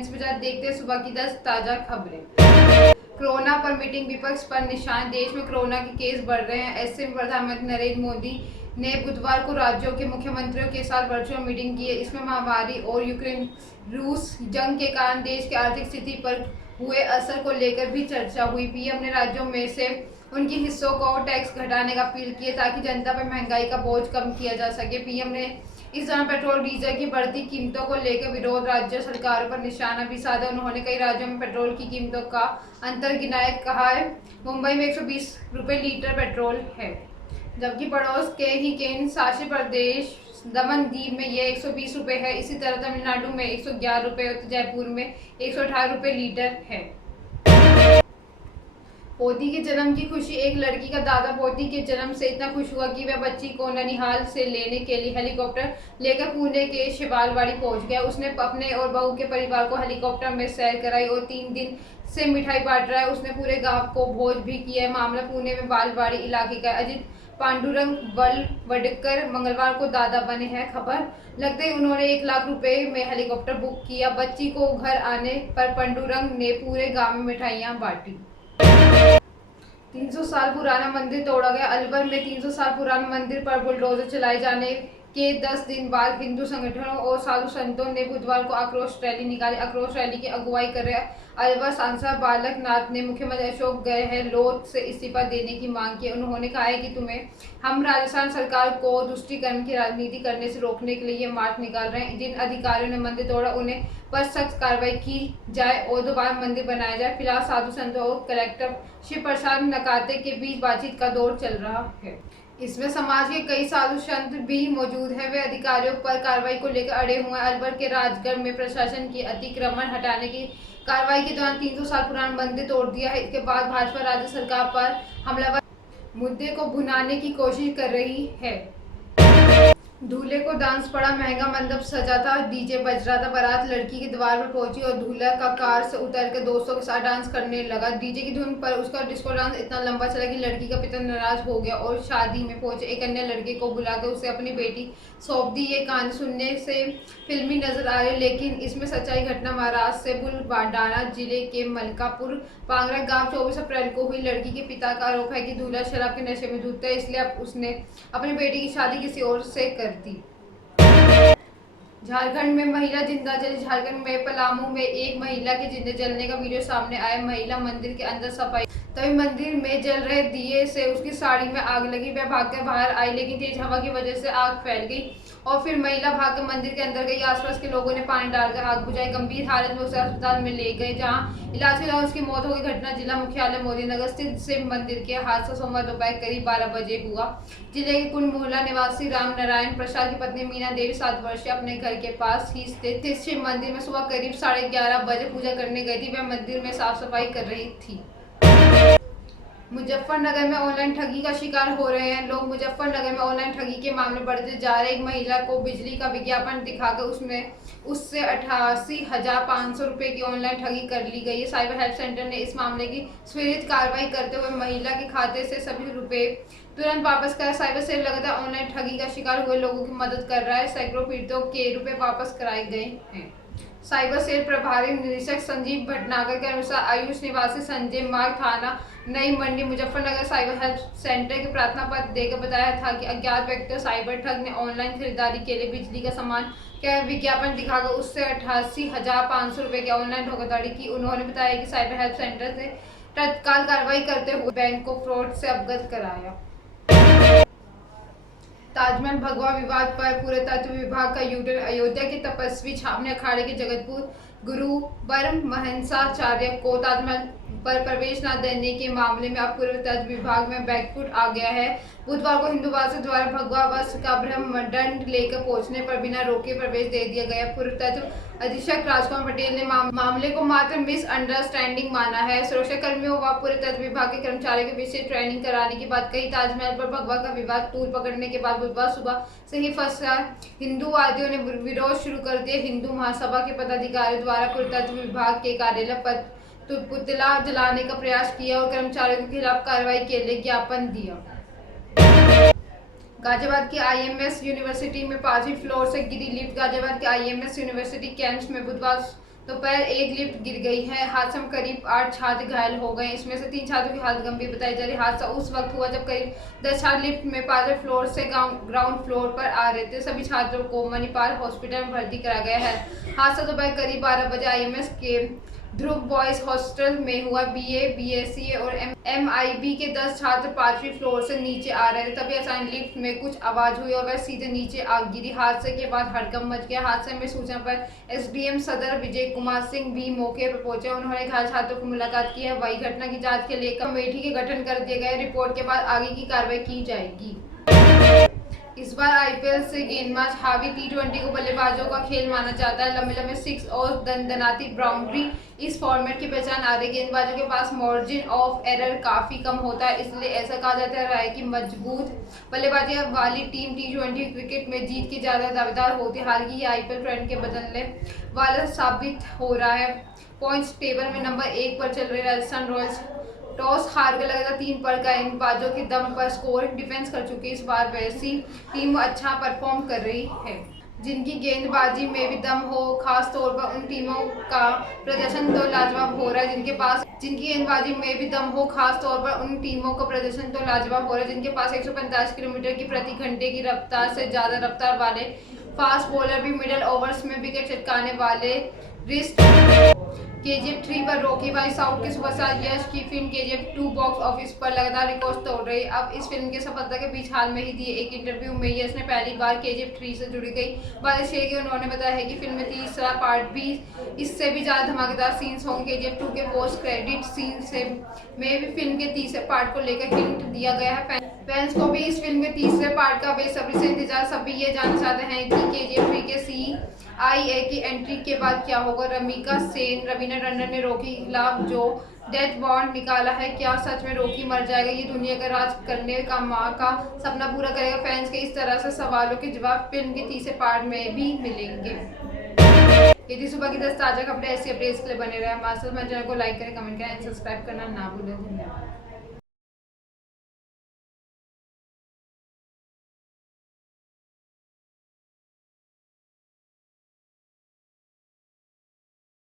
Headlines में जा देखते हैं सुबह की 10 ताजा खबरें। कोरोना पर मीटिंग, विपक्ष पर निशान। देश में कोरोना के केस बढ़ रहे हैं। ऐसे में प्रधानमंत्री नरेंद्र मोदी ने बुधवार को राज्यों के मुख्यमंत्रियों के साथ वर्चुअल मीटिंग की है। इसमें महामारी और यूक्रेन रूस जंग के कारण देश की आर्थिक स्थिति पर हुए असर को लेकर भी चर्चा हुई। पीएम ने राज्यों में से उनके हिस्सों को टैक्स घटाने का अपील की ताकि जनता पर महंगाई का बोझ कम किया जा सके। पीएम ने इस दौरान पेट्रोल डीजल की बढ़ती कीमतों को लेकर विरोध राज्य सरकारों पर निशाना भी साधा। उन्होंने कई राज्यों में पेट्रोल की कीमतों का अंतर गिनाया। कहा है मुंबई में 120 रुपये लीटर पेट्रोल है, जबकि पड़ोस के ही केंद्र शासित प्रदेश दमन दीव में यह 120 रुपये है। इसी तरह तमिलनाडु में 111 रुपये और जयपुर में 118 रुपये लीटर है। पोती के जन्म की खुशी। एक लड़की का दादा पोती के जन्म से इतना खुश हुआ कि वह बच्ची को ननिहाल से लेने के लिए हेलीकॉप्टर लेकर पुणे के शिवालवाड़ी पहुंच गया। उसने अपने और बहू के परिवार को हेलीकॉप्टर में सैर कराई और 3 दिन से मिठाई बांट रहा है। उसने पूरे गांव को भोज भी किया है। मामला पुणे में बालवाड़ी इलाके का। अजित पांडुरंग बलवडकर मंगलवार को दादा बने हैं। खबर लगते ही उन्होंने 1 लाख रुपए में हेलीकॉप्टर बुक किया। बच्ची को घर आने पर पांडुरंग ने पूरे गांव में मिठाइयां बांटी। 300 साल पुराना मंदिर तोड़ा गया। अलवर में 300 साल पुराने मंदिर पर बुलडोजर चलाए जाने के 10 दिन बाद हिंदू संगठनों और साधु संतों ने बुधवार को आक्रोश रैली निकाली। आक्रोश रैली की अगुवाई कर रहे अलवर सांसद बालक नाथ ने मुख्यमंत्री अशोक गहलोत से इस्तीफा देने की मांग की। उन्होंने कहा है कि हम राजस्थान सरकार को तुष्टीकरण की राजनीति करने से रोकने के लिए ये मार्च निकाल रहे हैं। जिन अधिकारियों ने मंदिर तोड़ा उन्हें पर सख्त कार्रवाई की जाए और दोबारा मंदिर बनाया जाए। फिलहाल साधु संतों और कलेक्टर शिव प्रसाद नकाते के बीच बातचीत का दौर चल रहा है। इसमें समाज के कई साधु संत भी मौजूद हैं। वे अधिकारियों पर कार्रवाई को लेकर अड़े हुए हैं। अलवर के राजगढ़ में प्रशासन की अतिक्रमण हटाने की कार्रवाई के दौरान 300 साल पुराना मंदिर तोड़ दिया है। इसके बाद भाजपा राज्य सरकार पर हमलावर मुद्दे को भुनाने की कोशिश कर रही है। दूल्हे को डांस पड़ा महंगा, मंडप सजा था, डीजे बज रहा था। बारात लड़की के द्वार पर पहुंची और दूल्हा का कार से उतरकर दोस्तों के साथ डांस करने लगा। डीजे की धुन पर उसका डिस्को डांस इतना लंबा चला कि लड़की का पिता नाराज हो गया और शादी में पहुंचे एक अन्य लड़के को बुलाकर उसे अपनी बेटी सौंप दी। ये कहानी सुनने से फिल्मी नजर आ रही, लेकिन इसमें सच्चाई घटना महाराष्ट्र से बुलडाना जिले के मलकापुर पांगरा गांव 24 अप्रैल को हुई। लड़की के पिता का आरोप है कि दूल्हा शराब के नशे में धुत था, इसलिए अब उसने अपनी बेटी की शादी किसी और से कर दी। झारखंड में महिला जिंदा जली। झारखंड में पलामू में एक महिला के जिंदे जलने का वीडियो सामने आया। महिला मंदिर के अंदर सफाई तभी मंदिर में जल रहे दिए से उसकी साड़ी में आग लगी। वह भागकर बाहर आई, लेकिन तेज हवा की वजह से आग फैल गई और फिर महिला भागकर मंदिर के अंदर गई। आसपास के लोगों ने पानी डालकर आग बुझाई। गंभीर हालत में उसे अस्पताल में ले गए, जहां इलाज के दौरान उसकी मौत हो गई। घटना जिला मुख्यालय मोदीनगर स्थित शिव मंदिर के हादसा सोमवार दोपहर करीब 12 बजे हुआ। जिले के कुंड मोहल्ला निवासी राम नारायण प्रसाद की पत्नी मीना देवी 7 वर्षीय अपने घर के पास ही स्थित शिव मंदिर में सुबह करीब 11:30 बजे पूजा करने गई थी। वह मंदिर में साफ सफाई कर रही थी। मुजफ्फरनगर में ऑनलाइन ठगी का शिकार हो रहे हैं लोग। मुजफ्फरनगर में ऑनलाइन ठगी के मामले बढ़ते जा रहे। एक महिला को बिजली का विज्ञापन दिखाकर उससे 88,500 रुपए की ऑनलाइन ठगी कर ली गई है। साइबर हेल्प सेंटर ने इस मामले की त्वरित कार्रवाई करते हुए महिला के खाते से सभी रुपए तुरंत वापस कराए। साइबर सेल लगातार ऑनलाइन ठगी का शिकार हुए लोगों की मदद कर रहा है। सैकड़ों पीड़ितों के रुपए वापस कराए गए हैं। साइबर सेल प्रभारी निदेशक संजीव भटनागर के अनुसार आयुष निवासी संजय मार्ग थाना Nai Mandi Muzaffarnagar cyber help centre के प्रार्थना पत्र देकर बताया था कि अज्ञात व्यक्ति साइबर ठग ने ऑनलाइन खरीदारी के लिए बिजली का सामान का विज्ञापन दिखाकर उससे 88,500 रुपए की ऑनलाइन धोखाधड़ी की। उन्होंने बताया कि साइबर हेल्प सेंटर से तत्काल कार्रवाई करते हुए बैंक को फ्रॉड से अवगत कराया। ताजमहल भगवा विवाद पर पुरातत्व विभाग का यूटर्न। अयोध्या के तपस्वी छावनी अखाड़े के जगतपुर गुरु परमहंसाचार्य को ताजमहल पर प्रवेश न देने के मामले में अब पुरातत्व विभाग में बैकफुट आ गया है। बुधवार को हिंदूवासियों द्वारा भगवा वस्त्र का ब्रह्मदंड लेकर पहुंचने पर बिना रोके प्रवेश दे दिया गया। पुरातत्व अधीक्षक राजकुमार पटेल ने मामले को मात्र मिसअंडरस्टैंडिंग माना है। सुरक्षाकर्मियों व पुरातत्व विभाग के कर्मचारियों के बीच ट्रेनिंग कराने की बात कही। ताजमहल पर भगवा का विवाद तूल पकड़ने के बाद बुधवार सुबह से ही फंसा हिंदूवादियों ने विरोध शुरू कर दिया। हिंदू महासभा के पदाधिकारियों द्वारा पुरातत्व विभाग के कार्यालय पर पुतला जलाने का प्रयास किया और कर्मचारियों के खिलाफ कार्रवाई के लिए ज्ञापन दिया। गाजियाबाद की आईएमएस यूनिवर्सिटी में 5वीं फ्लोर से गिरी लिफ्ट। गाजियाबाद के आईएमएस यूनिवर्सिटी कैंपस में बुधवार दोपहर एक लिफ्ट गिर गई है। हादसे में करीब 8 छात्र घायल हो गए। इसमें से 3 छात्रों की हालत गंभीर बताई जा रही है। हादसा उस वक्त हुआ जब करीब 10 छात्र लिफ्ट में 5वें फ्लोर से ग्राउंड फ्लोर पर आ रहे थे। सभी छात्रों को मणिपाल हॉस्पिटल में भर्ती कराया गया है। हादसा दोपहर करीब 12 बजे आईएमएस के ध्रुव बॉयज हॉस्टल में हुआ। बीए, बीएससी और एमआईबी के 10 छात्र 5वीं फ्लोर से नीचे आ रहे थे, तभी अचानक लिफ्ट में कुछ आवाज हुई और वह सीधे नीचे आ गिरी। हादसे के बाद हड़कंप मच गया। हादसे में सूचना पर एसडीएम सदर विजय कुमार सिंह भी मौके पर पहुंचे। उन्होंने घायल छात्रों को मुलाकात की है। वही घटना की जांच के लिए कमेटी के गठन कर दिए गए। रिपोर्ट के बाद आगे की कार्रवाई की जाएगी। इस बार आईपीएल से गेंदबाज हावी टी20 को बल्लेबाजों का खेल माना जाता है। लंबे लंबे सिक्स और दनदनाती बाउंड्री इस फॉर्मेट की पहचान आ रही है। गेंदबाजों के पास मार्जिन ऑफ एरर काफी कम होता है, इसलिए ऐसा कहा जाता है कि मजबूत बल्लेबाजी वाली टीम टी20 क्रिकेट में जीत की ज्यादा दावेदार होती है। हाल ही आईपीएल ट्रेंड के बदलने वाला साबित हो रहा है। पॉइंट्स टेबल में नंबर 1 पर चल रही राजस्थान रॉयल्स टॉस हार कर लगातार 3 पर गेंदबाजों के दम पर स्कोर डिफेंस कर चुकी है। इस बार वैसी टीम अच्छा परफॉर्म कर रही है जिनकी गेंदबाजी में भी दम हो। खास तौर पर उन टीमों का प्रदर्शन तो लाजवाब हो रहा है जिनकी गेंदबाजी में भी दम हो। खास तौर पर उन टीमों का प्रदर्शन तो लाजवाब हो रहा है जिनके पास 145 किलोमीटर की प्रति घंटे की रफ्तार से ज्यादा रफ्तार वाले फास्ट बॉलर भी मिडिल ओवर्स में विकेट चटकाने वाले रिस्ट केजीएफ 3 पर रॉकी भाई साउथ के सुपरस्टार यश की फिल्म केजीएफ 2 बॉक्स ऑफिस पर लगातार रिकॉर्ड तोड़ रही है। अब इस फिल्म की सफलता के बीच हाल में ही दिए एक इंटरव्यू में यश ने पहली बार केजीएफ 3 से जुड़ी गई बात शेयर की। उन्होंने बताया है कि फिल्म में तीसरा पार्ट भी इससे भी ज्यादा धमाकेदार सीन्स होंगे। केजीएफ 2 के पोस्ट क्रेडिट सीन से में भी फिल्म के तीसरे पार्ट को लेकर हिंट दिया गया है। फैंस को भी इस फिल्म के तीसरे पार्ट का बेसब्री से इंतजार। सभी ये जानना चाहते हैं कि केजीएफ 3 के CIA की एंट्री के बाद क्या होगा। रमीका सेन, रवीना टंडन ने रॉकी के खिलाफ जो डेथ वारंट निकाला है, क्या सच में रॉकी मर जाएगा? ये दुनिया का राज करने का माँ का सपना पूरा करेगा? फैंस के इस तरह से सवालों के जवाब फिल्म के तीसरे पार्ट में भी मिलेंगे। यदि सुबह की 10 ताजा खबरें ऐसी अपडेट्स के लिए बने रहे हमारे साथ, मेरे चैनल को लाइक करें, कमेंट करें, सब्सक्राइब करना ना भूलें। धन्यवाद।